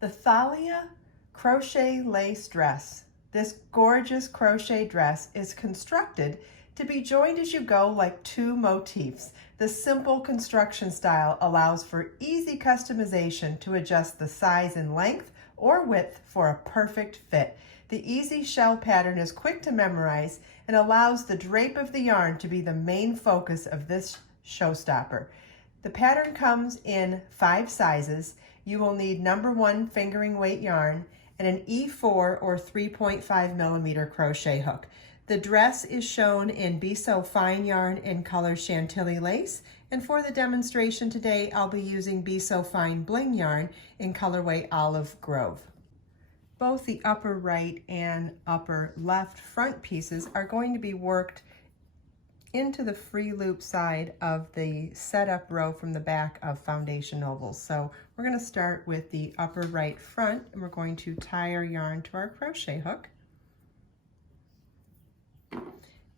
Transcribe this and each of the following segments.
The Thalia crochet lace dress. This gorgeous crochet dress is constructed to be joined as you go like two motifs. The simple construction style allows for easy customization to adjust the size and length or width for a perfect fit. The easy shell pattern is quick to memorize and allows the drape of the yarn to be the main focus of this showstopper. The pattern comes in 5 sizes. You will need number 1 fingering weight yarn and an E4 or 3.5 millimeter crochet hook. The dress is shown in Be So Fine yarn in color Chantilly lace, and for the demonstration today, I'll be using Be So Fine bling yarn in colorway Olive Grove. Both the upper right and upper left front pieces are going to be worked into the free loop side of the setup row from the back of foundation ovals. So we're going to start with the upper right front, and we're going to tie our yarn to our crochet hook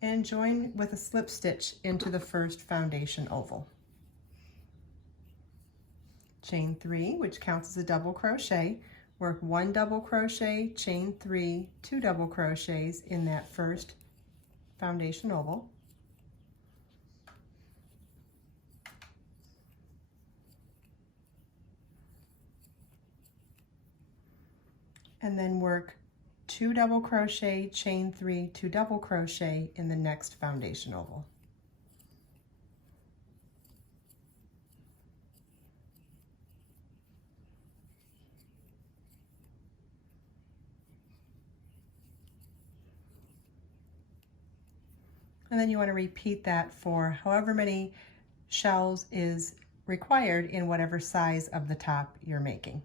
and join with a slip stitch into the first foundation oval. Chain 3, which counts as a double crochet. Work 1 double crochet, chain 3, 2 double crochets in that first foundation oval. And then work 2 double crochet, chain 3, 2 double crochet in the next foundation oval. And then you want to repeat that for however many shells is required in whatever size of the top you're making.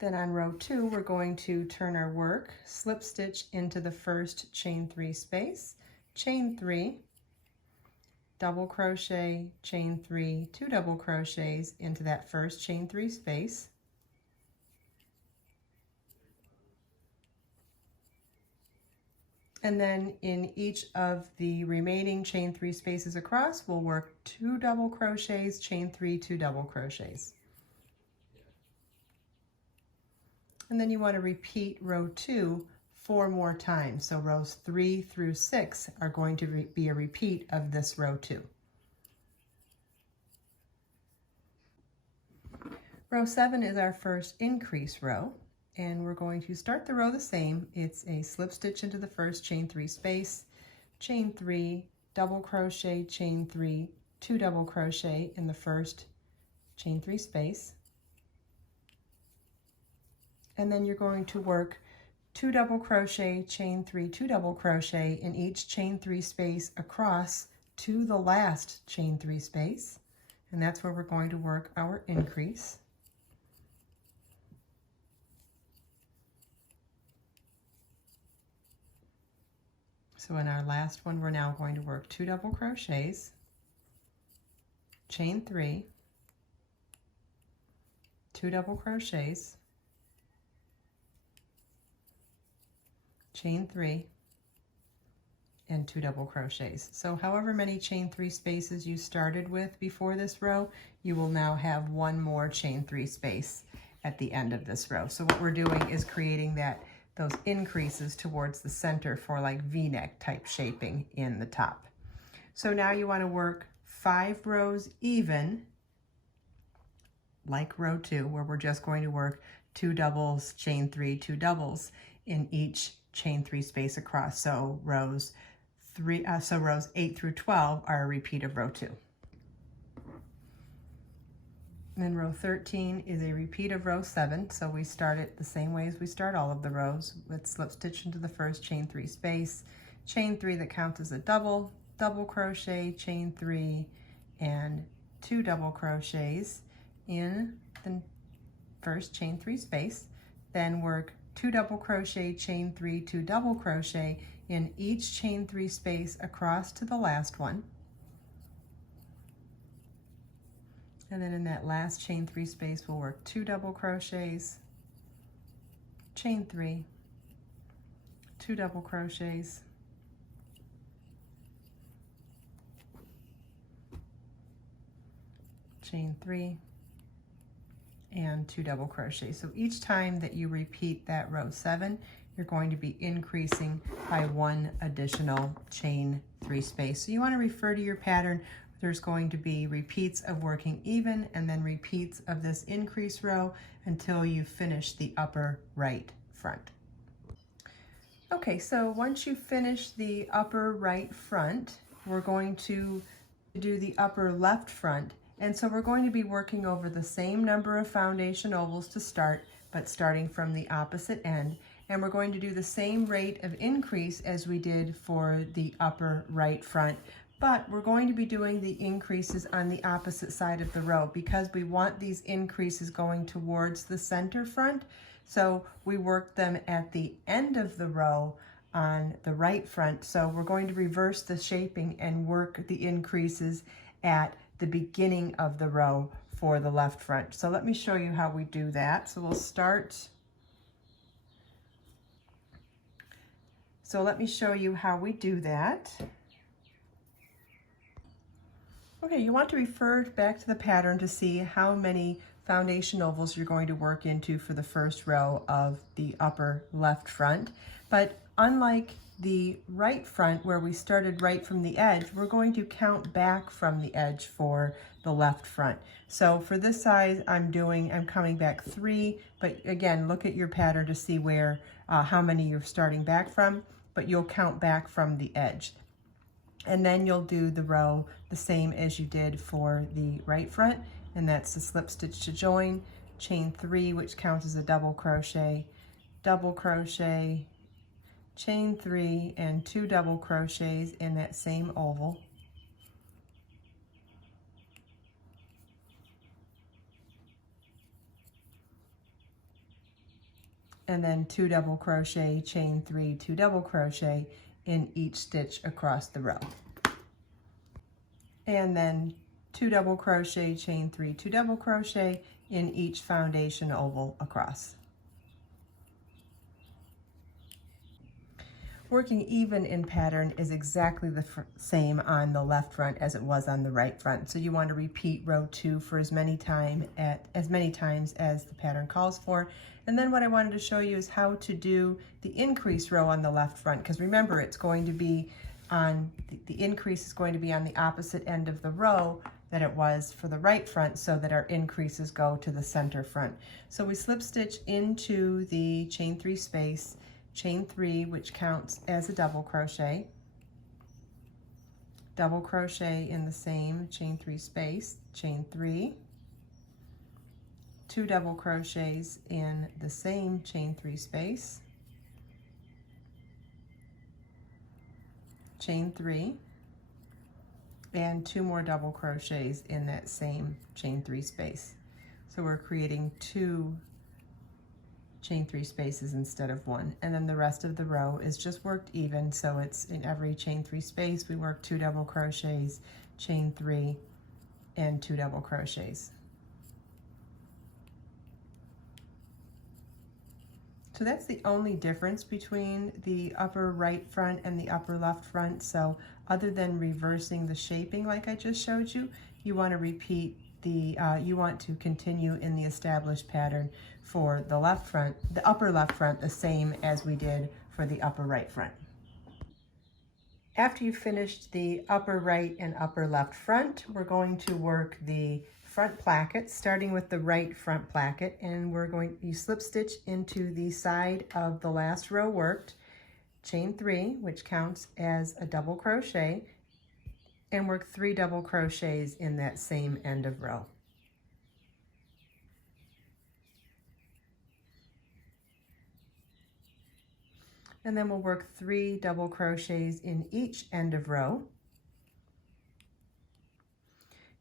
Then on row 2, we're going to turn our work, slip stitch into the first chain 3 space, chain 3, double crochet, chain 3, 2 double crochets into that first chain 3 space. And then in each of the remaining chain 3 spaces across, we'll work 2 double crochets, chain 3, 2 double crochets. And then you want to repeat row 2 4 more times. So rows 3 through 6 are going to be a repeat of this row 2. Row 7 is our first increase row, and we're going to start the row the same. It's a slip stitch into the first chain 3 space, chain 3, double crochet, chain 3, 2 double crochet in the first chain 3 space. And then you're going to work 2 double crochet, chain 3, 2 double crochet in each chain 3 space across to the last chain 3 space. And that's where we're going to work our increase. So in our last one, we're now going to work 2 double crochets, chain 3, 2 double crochets, chain 3, and 2 double crochets. So however many chain 3 spaces you started with before this row, you will now have 1 more chain 3 space at the end of this row. So what we're doing is creating those increases towards the center for like V-neck type shaping in the top. So now you want to work 5 rows even, like row 2, where we're just going to work 2 doubles, chain 3, 2 doubles in each chain 3 space across. So rows 8 through 12 are a repeat of row 2. And then row 13 is a repeat of row 7. So we start it the same way as we start all of the rows, with slip stitch into the first chain 3 space, chain 3 that counts as a double, double crochet, chain 3, and 2 double crochets in the first chain 3 space. Then work 2 double crochet, chain 3, 2 double crochet in each chain 3 space across to the last one. And then in that last chain 3 space, we'll work 2 double crochets, chain 3, 2 double crochets, chain 3, and 2 double crochets. So each time that you repeat that row 7, you're going to be increasing by 1 additional chain 3 space. So you want to refer to your pattern. There's going to be repeats of working even and then repeats of this increase row until you finish the upper right front. Okay, so once you finish the upper right front, we're going to do the upper left front. And so we're going to be working over the same number of foundation ovals to start, but starting from the opposite end. And we're going to do the same rate of increase as we did for the upper right front, but we're going to be doing the increases on the opposite side of the row because we want these increases going towards the center front. So we work them at the end of the row on the right front. So we're going to reverse the shaping and work the increases at the beginning of the row for the left front. So let me show you how we do that. So we'll start. So let me show you how we do that. Okay, you want to refer back to the pattern to see how many foundation ovals you're going to work into for the first row of the upper left front. But unlike the right front where we started right from the edge, we're going to count back from the edge for the left front. So for this size, I'm coming back 3, but again, look at your pattern to see where, how many you're starting back from, but you'll count back from the edge. And then you'll do the row the same as you did for the right front, and that's the slip stitch to join, chain 3, which counts as a double crochet, chain 3, and 2 double crochets in that same oval. And then 2 double crochet, chain 3, 2 double crochet in each stitch across the row. And then 2 double crochet, chain 3, 2 double crochet in each foundation oval across. Working even in pattern is exactly the same on the left front as it was on the right front. So you want to repeat row 2 for as many times as the pattern calls for. And then what I wanted to show you is how to do the increase row on the left front, because remember it's going to be on the increase is going to be on the opposite end of the row that it was for the right front, so that our increases go to the center front. So we slip stitch into the chain 3 space, chain 3, which counts as a double crochet in the same chain 3 space, chain 3, 2 double crochets in the same chain 3 space, chain 3, and 2 more double crochets in that same chain 3 space. So we're creating 2 chain 3 spaces instead of 1, and then the rest of the row is just worked even. So it's in every chain 3 space we work 2 double crochets, chain 3, and 2 double crochets. So that's the only difference between the upper right front and the upper left front. So other than reversing the shaping like I just showed you, you want to repeat you want to continue in the established pattern for the left front, the upper left front, the same as we did for the upper right front. After you've finished the upper right and upper left front, we're going to work the front placket, starting with the right front placket, and you slip stitch into the side of the last row worked, chain 3, which counts as a double crochet, and work 3 double crochets in that same end of row. And then we'll work 3 double crochets in each end of row.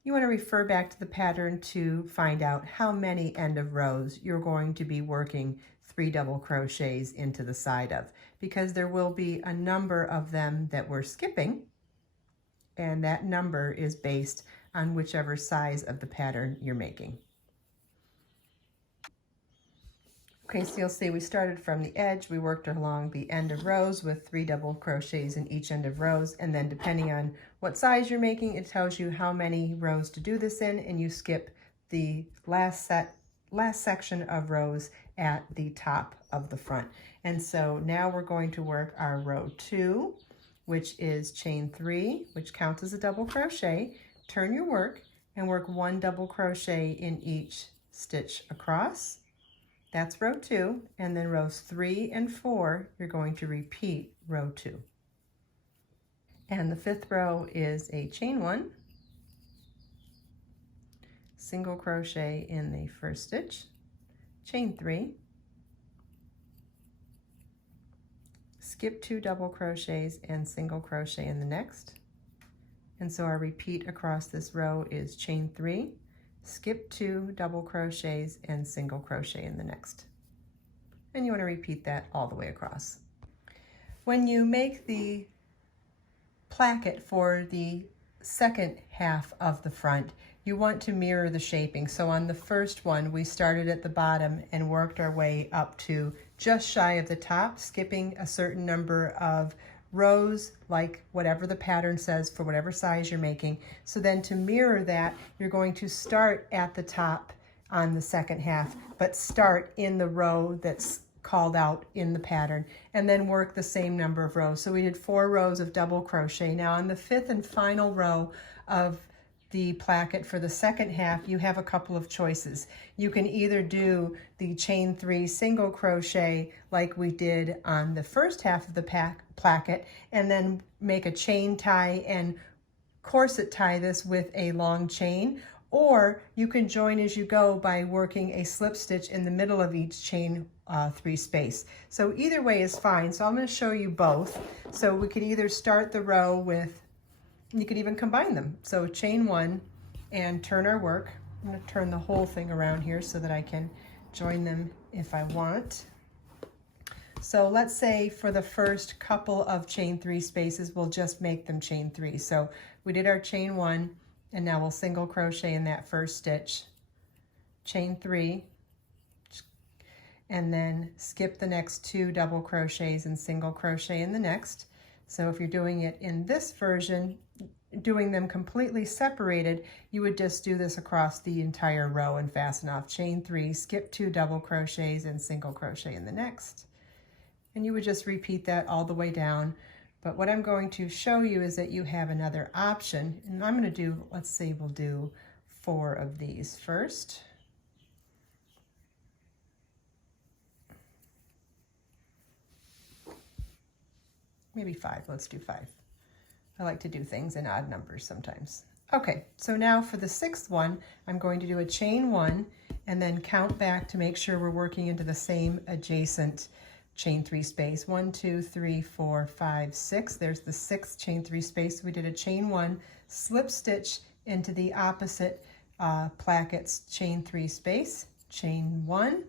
You want to refer back to the pattern to find out how many end of rows you're going to be working 3 double crochets into the side of, because there will be a number of them that we're skipping, and that number is based on whichever size of the pattern you're making. Okay, so you'll see we started from the edge, we worked along the end of rows with 3 double crochets in each end of rows, and then depending on what size you're making, it tells you how many rows to do this in, and you skip the last last section of rows at the top of the front. And so now we're going to work our row 2, which is chain 3, which counts as a double crochet. Turn your work and work 1 double crochet in each stitch across. That's row 2, and then rows 3 and 4, you're going to repeat row 2. And the 5th row is a chain 1, single crochet in the first stitch, chain 3, skip 2 double crochets and single crochet in the next. And so our repeat across this row is chain 3, skip 2 double crochets and single crochet in the next. And you want to repeat that all the way across. When you make the placket for the second half of the front, you want to mirror the shaping. So on the first one, we started at the bottom and worked our way up to just shy of the top, skipping a certain number of rows, like whatever the pattern says for whatever size you're making. So then to mirror that, you're going to start at the top on the second half, but start in the row that's called out in the pattern, and then work the same number of rows. So we did 4 rows of double crochet. Now on the 5th and final row of the placket for the second half, you have a couple of choices. You can either do the chain 3 single crochet like we did on the first half of the placket, and then make a chain tie and corset tie this with a long chain, or you can join as you go by working a slip stitch in the middle of each chain 3 space. So either way is fine. So I'm going to show you both. So we could either start the row with, you could even combine them. So chain 1 and turn our work. I'm going to turn the whole thing around here so that I can join them if I want. So let's say for the first couple of chain 3 spaces, we'll just make them chain 3. So we did our chain 1, and now we'll single crochet in that first stitch, chain 3, and then skip the next 2 double crochets and single crochet in the next. So if you're doing it in this version, doing them completely separated, you would just do this across the entire row and fasten off. Chain 3, skip 2 double crochets and single crochet in the next. And you would just repeat that all the way down. But what I'm going to show you is that you have another option. And I'm going to do, let's say we'll do 4 of these first. Maybe 5, let's do 5. I like to do things in odd numbers sometimes. Okay, so now for the 6th one, I'm going to do a chain 1 and then count back to make sure we're working into the same adjacent chain 3 space. 1, 2, 3, 4, 5, 6. There's the 6th chain 3 space. We did a chain 1, slip stitch into the opposite placket's chain 3 space, chain 1,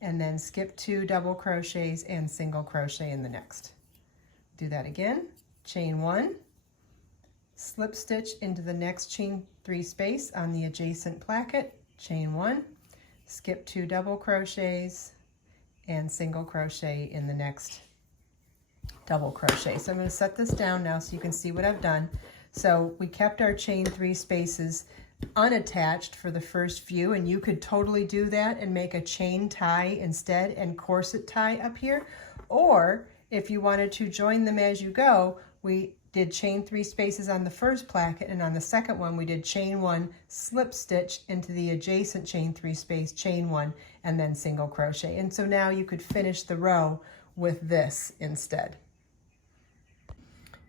and then skip 2 double crochets and single crochet in the next. Do that again, chain 1, slip stitch into the next chain 3 space on the adjacent placket, chain 1, skip 2 double crochets and single crochet in the next double crochet. So I'm going to set this down now so you can see what I've done. So we kept our chain 3 spaces unattached for the first few, and you could totally do that and make a chain tie instead and corset tie up here. Or if you wanted to join them as you go, we did chain 3 spaces on the first placket, and on the second one we did chain 1, slip stitch into the adjacent chain 3 space, chain 1, and then single crochet. And so now you could finish the row with this instead.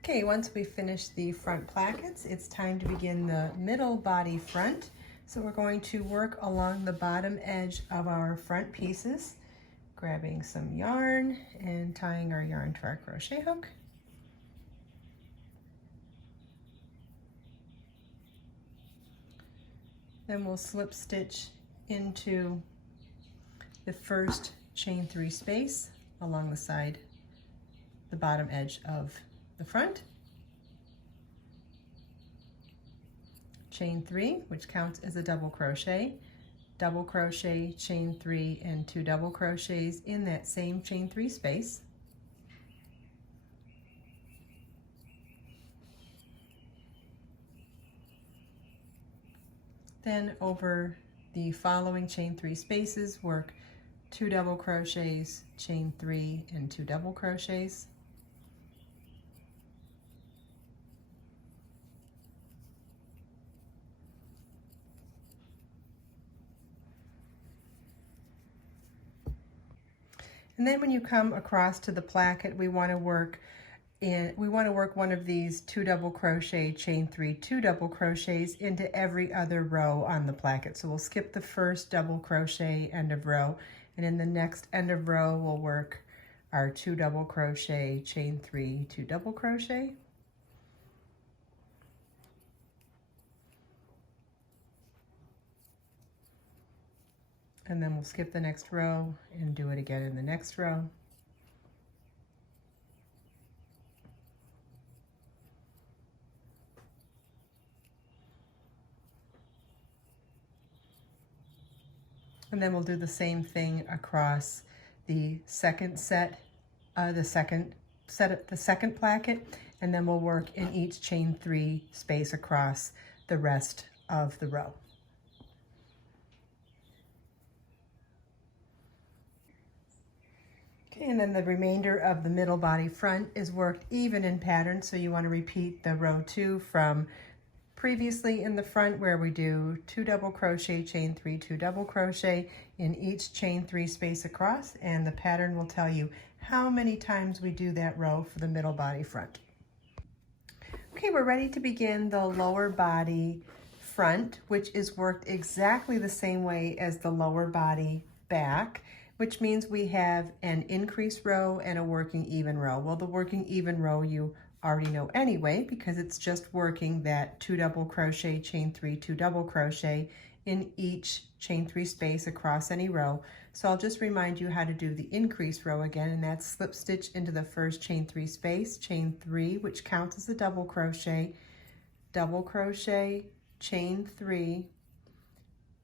Okay, once we finish the front plackets, it's time to begin the middle body front. So we're going to work along the bottom edge of our front pieces, grabbing some yarn and tying our yarn to our crochet hook. Then we'll slip stitch into the first chain 3 space along the side, the bottom edge of the front. Chain 3, which counts as a double crochet, chain 3, and 2 double crochets in that same chain 3 space. Then over the following chain 3 spaces, work 2 double crochets, chain 3, and 2 double crochets. And then when you come across to the placket, we want to work one of these 2 double crochet, chain 3, 2 double crochets into every other row on the placket. So we'll skip the first double crochet end of row, and in the next end of row we'll work our 2 double crochet, chain 3, 2 double crochet. And then we'll skip the next row and do it again in the next row. And then we'll do the same thing across the second placket, and then we'll work in each chain 3 space across the rest of the row. Okay, and then the remainder of the middle body front is worked even in pattern, so you want to repeat the row 2 from previously in the front, where we do 2 double crochet, chain 3, 2 double crochet in each chain 3 space across, and the pattern will tell you how many times we do that row for the middle body front. Okay, we're ready to begin the lower body front, which is worked exactly the same way as the lower body back, which means we have an increase row and a working even row. Well, the working even row you already know anyway, because it's just working that 2 double crochet, chain 3, 2 double crochet in each chain 3 space across any row. So I'll just remind you how to do the increase row again, and that's slip stitch into the first chain 3 space, chain 3, which counts as a double crochet, chain 3,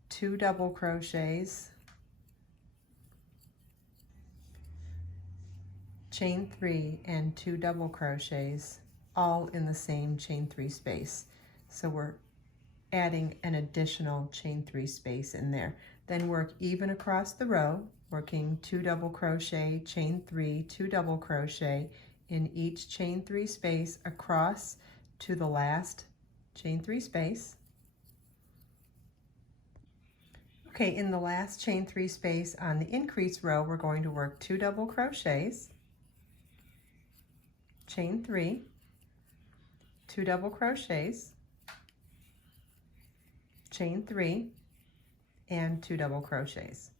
2 double crochets, chain 3, and 2 double crochets, all in the same chain 3 space. So we're adding an additional chain 3 space in there. Then work even across the row, working 2 double crochet, chain 3, 2 double crochet in each chain 3 space across to the last chain 3 space. Okay, in the last chain 3 space on the increase row, we're going to work 2 double crochets, chain 3, 2 double crochets, chain 3, and 2 double crochets.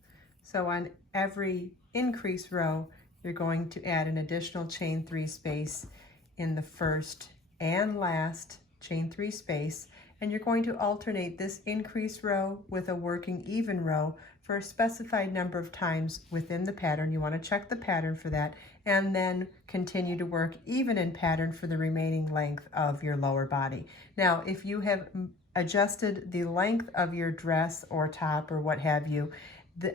So on every increase row, you're going to add an additional chain 3 space in the first and last chain 3 space, and you're going to alternate this increase row with a working even row for a specified number of times within the pattern. You want to check the pattern for that, and then continue to work even in pattern for the remaining length of your lower body. Now, if you have adjusted the length of your dress or top or what have you,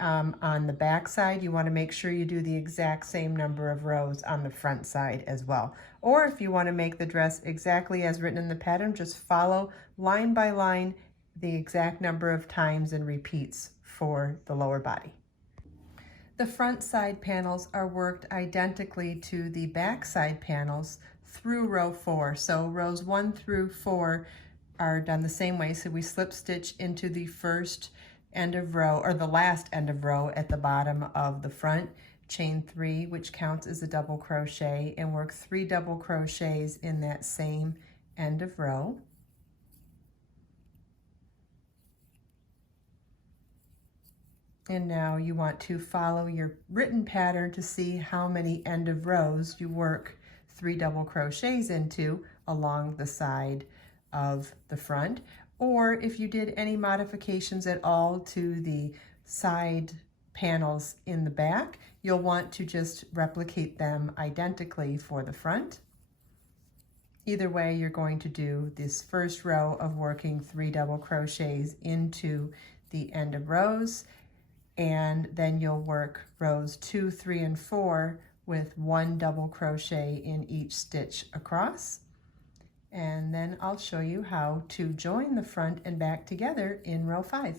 on the back side, you want to make sure you do the exact same number of rows on the front side as well. Or if you want to make the dress exactly as written in the pattern, just follow line by line the exact number of times and repeats for the lower body. The front side panels are worked identically to the back side panels through row 4. So rows 1 through 4 are done the same way. So we slip stitch into the first end of row, or the last end of row at the bottom of the front, chain 3, which counts as a double crochet, and work 3 double crochets in that same end of row. And now you want to follow your written pattern to see how many end of rows you work 3 double crochets into along the side of the front. Or if you did any modifications at all to the side panels in the back, you'll want to just replicate them identically for the front. Either way, you're going to do this first row of working 3 double crochets into the end of rows, and then you'll work rows 2, 3, and 4 with 1 double crochet in each stitch across. And then I'll show you how to join the front and back together in row 5.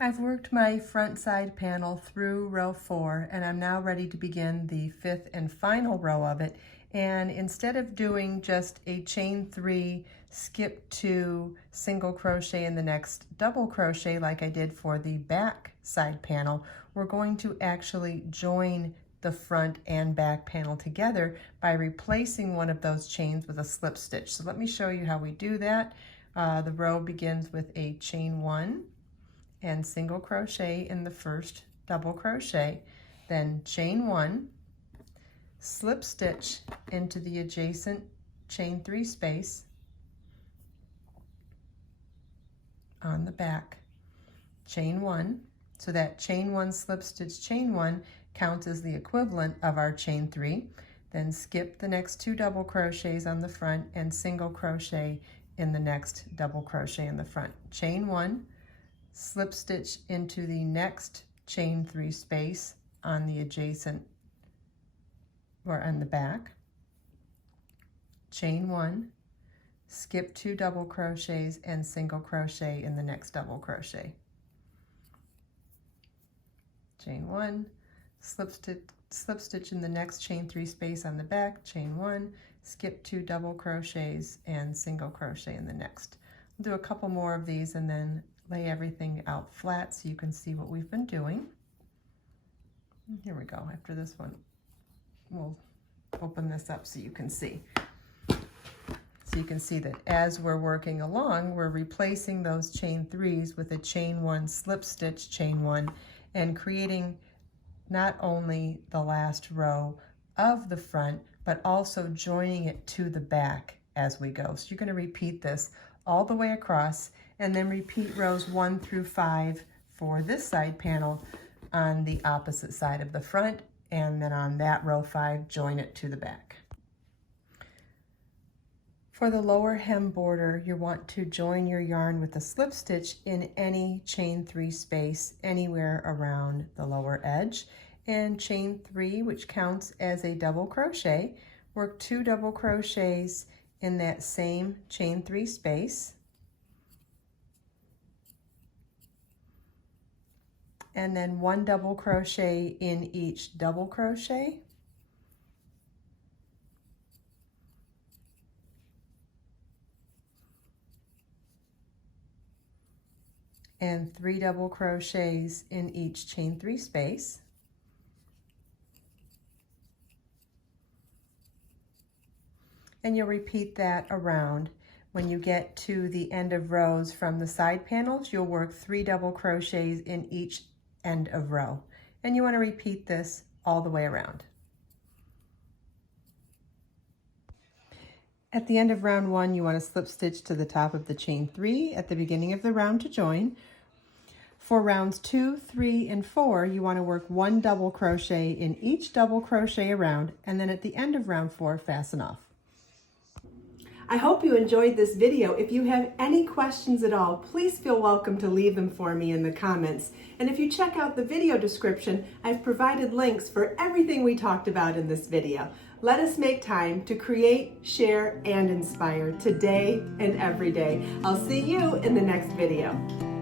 I've worked my front side panel through row 4 and I'm now ready to begin the 5th and final row of it. And instead of doing just a chain 3, skip 2, single crochet in the next double crochet like I did for the back side panel, we're going to actually join the front and back panel together by replacing one of those chains with a slip stitch. So let me show you how we do that. The row begins with a chain 1 and single crochet in the first double crochet, then chain 1, slip stitch into the adjacent chain 3 space on the back, chain 1, so that chain 1 slip stitch chain 1 counts as the equivalent of our chain 3, then skip the next 2 double crochets on the front and single crochet in the next double crochet in the front, chain 1, slip stitch into the next chain 3 space on the adjacent or on the back, chain 1, skip 2 double crochets and single crochet in the next double crochet, chain 1, slip stitch in the next chain 3 space on the back, chain 1, skip 2 double crochets and single crochet in the next. I'll do a couple more of these and then lay everything out flat so you can see what we've been doing. Here we go. After this one, we'll open this up so you can see. So you can see that as we're working along, we're replacing those chain 3s with a chain 1 slip stitch chain 1 and creating not only the last row of the front, but also joining it to the back as we go. So you're going to repeat this all the way across and then repeat rows 1 through 5 for this side panel on the opposite side of the front, and then on that row 5, join it to the back. For the lower hem border, you want to join your yarn with a slip stitch in any chain 3 space anywhere around the lower edge, and chain 3, which counts as a double crochet, work 2 double crochets in that same chain 3 space, and then 1 double crochet in each double crochet, and 3 double crochets in each chain 3 space, and you'll repeat that around. When you get to the end of rows from the side panels, you'll work 3 double crochets in each end of row, and you want to repeat this all the way around. At the end of round 1, you want to slip stitch to the top of the chain 3 at the beginning of the round to join. For rounds 2, 3, and 4, you want to work 1 double crochet in each double crochet around, and then at the end of round 4, fasten off. I hope you enjoyed this video. If you have any questions at all, please feel welcome to leave them for me in the comments. And if you check out the video description, I've provided links for everything we talked about in this video. Let us make time to create, share, and inspire today and every day. I'll see you in the next video.